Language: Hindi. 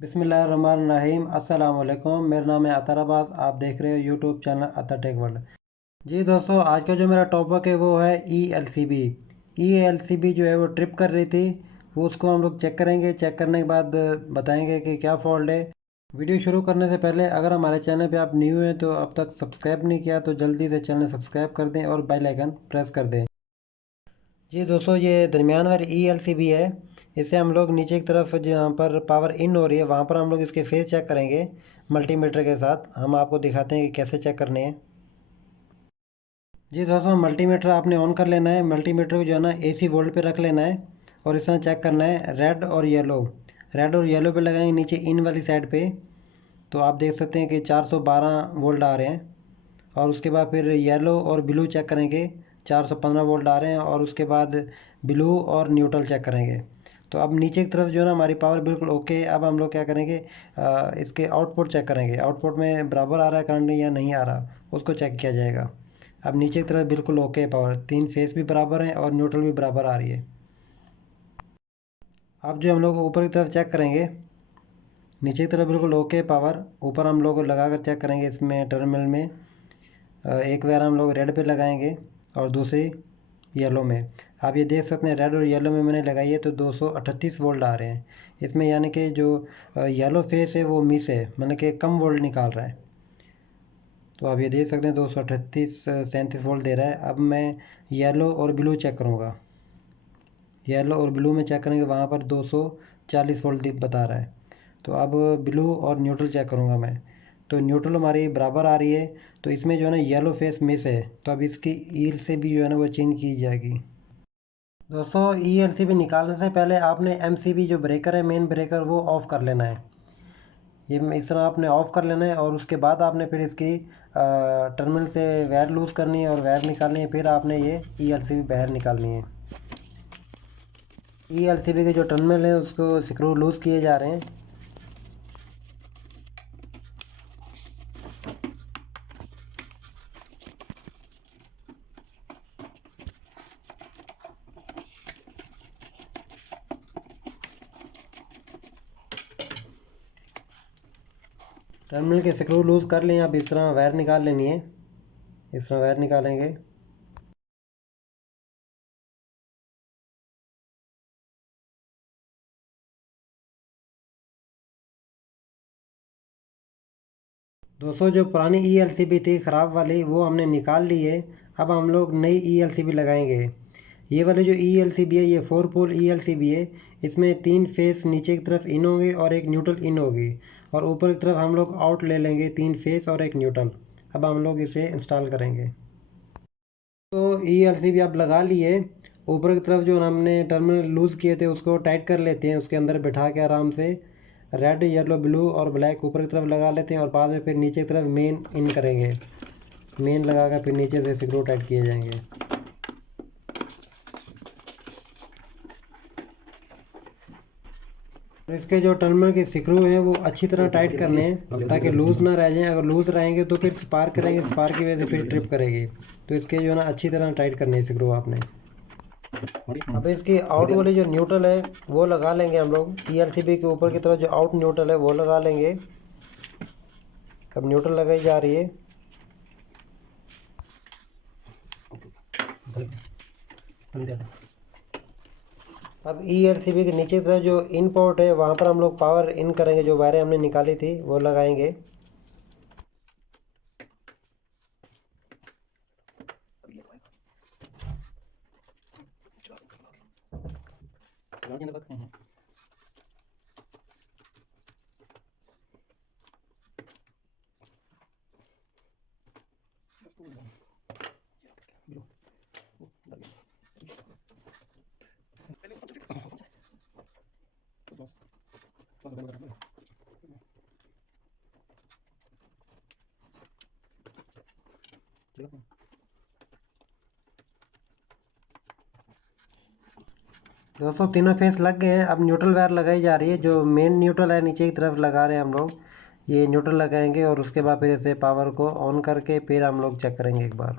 बिस्मिल्लाहिर्रहमानिर्रहीम। अस्सलाम वालेकुम। मेरा नाम है अतर अब्बास। आप देख रहे हो यूट्यूब चैनल अतर टेक वर्ल्ड। जी दोस्तों, आज का जो मेरा टॉपिक है वो है ई एल सी बी जो है वो ट्रिप कर रही थी। वो उसको हम लोग चेक करेंगे। चेक करने के बाद बताएंगे कि क्या फॉल्ट है। वीडियो शुरू करने से पहले अगर हमारे चैनल पे आप न्यू हैं तो अब तक सब्सक्राइब नहीं किया तो जल्दी से चैनल सब्सक्राइब कर दें और बेल आइकन प्रेस कर दें। जी दोस्तों, ये दरमियान वाली ई एल सी बी है। इसे हम लोग नीचे की तरफ जहाँ पर पावर इन हो रही है वहाँ पर हम लोग इसके फेस चेक करेंगे मल्टीमीटर के साथ। हम आपको दिखाते हैं कि कैसे चेक करने हैं। जी दोस्तों, मल्टीमीटर आपने ऑन कर लेना है। मल्टीमीटर को जो है ना AC वोल्ट पे रख लेना है और इस तरह चेक करना है। रेड और येलो पे लगाएंगे नीचे इन वाली साइड पे, तो आप देख सकते हैं कि 412 वोल्ट आ रहे हैं। और उसके बाद फिर येलो और ब्लू चेक करेंगे, 415 वोल्ट आ रहे हैं। और उसके बाद ब्लू और न्यूट्रल चेक करेंगे। तो अब नीचे की तरफ जो है ना हमारी पावर बिल्कुल ओके है। अब हम लोग क्या करेंगे, इसके आउटपुट चेक करेंगे। आउटपुट में बराबर आ रहा है करंट या नहीं आ रहा, उसको चेक किया जाएगा। अब नीचे की तरफ बिल्कुल ओके है पावर, 3 फेस भी बराबर हैं और न्यूट्रल भी बराबर आ रही है। अब जो हम लोग ऊपर की तरफ चेक करेंगे, नीचे की तरफ बिल्कुल ओके है पावर। ऊपर हम लोग लगा कर चेक करेंगे इसमें टर्मिनल में। एक वायर हम लोग रेड पे लगाएंगे और दूसरी येलो में। आप ये देख सकते हैं रेड और येलो में मैंने लगाई है तो 238 वोल्ट आ रहे हैं इसमें। यानी कि जो येलो फेस है वो मिस है, मतलब कि कम वोल्ट निकाल रहा है। तो आप ये देख सकते हैं 238 37 वोल्ट दे रहा है। अब मैं येलो और ब्लू चेक करूँगा। येलो और ब्लू में चेक करेंगे, वहाँ पर 240 वोल्ट बता रहा है। तो अब ब्लू और न्यूट्रल चेक करूँगा मैं, तो न्यूट्रल हमारी बराबर आ रही है। तो इसमें जो है ना येलो फेस मिस है, तो अब इसकी ईल से भी जो है ना वो चेंज की जाएगी। दोस्तों, ELCB निकालने से पहले आपने MCB जो ब्रेकर है, मेन ब्रेकर, वो ऑफ़ कर लेना है। ये इस तरह आपने ऑफ़ कर लेना है और उसके बाद आपने फिर इसकी टर्मिनल से वायर लूज़ करनी है और वायर निकालनी है। फिर आपने ये ELCB बाहर निकालनी है। ELCB के जो टर्मिनल है उसको स्क्रू लूज़ किए जा रहे हैं। टर्मिनल के स्क्रू लूज़ कर लें। अब इस तरह वायर निकाल लेनी है। इस तरह वायर निकालेंगे। दोस्तों, जो पुरानी ELCB थी ख़राब वाली, वो हमने निकाल ली है। अब हम लोग नई ELCB लगाएंगे। ये वाली जो ELCB है ये 4 पोल ELCB है। इसमें 3 फेस नीचे की तरफ इन होंगे और एक न्यूट्रल इन होगी। और ऊपर की तरफ हम लोग आउट ले लेंगे, 3 फेस और एक न्यूट्रल। अब हम लोग इसे इंस्टॉल करेंगे। तो ELCB आप लगा लिए। ऊपर की तरफ जो हमने टर्मिनल लूज़ किए थे उसको टाइट कर लेते हैं, उसके अंदर बैठा के आराम से। रेड, येलो, ब्लू और ब्लैक ऊपर की तरफ लगा लेते हैं और बाद में फिर नीचे की तरफ मेन इन करेंगे। मेन लगा कर फिर नीचे से स्क्रू टाइट किए जाएंगे। और इसके जो टर्मिनल के स्क्रू हैं वो अच्छी तरह टाइट करने हैं ताकि लूज़ ना रह जाएं। अगर लूज़ रहेंगे तो फिर स्पार्क करेंगे, स्पार्क की वजह से फिर ट्रिप करेगी। तो इसके जो है ना अच्छी तरह टाइट करने हैं स्क्रू आपने। अब इसकी आउट वाली जो न्यूट्रल है वो लगा लेंगे हम लोग। ELCB के ऊपर की तरफ जो आउट न्यूट्रल है वो लगा लेंगे। अब न्यूट्रल लगाई जा रही है। अब ELCB के नीचे की तरफ जो इन पोर्ट है वहाँ पर हम लोग पावर इन करेंगे। जो वायरें हमने निकाली थी वो लगाएंगे। दोस्तों, तीनों फेस लग गए हैं। अब न्यूट्रल वायर लगाई जा रही है। जो मेन न्यूट्रल है नीचे की तरफ लगा रहे हैं हम लोग। ये न्यूट्रल लगाएंगे और उसके बाद फिर इसे पावर को ऑन करके फिर हम लोग चेक करेंगे एक बार।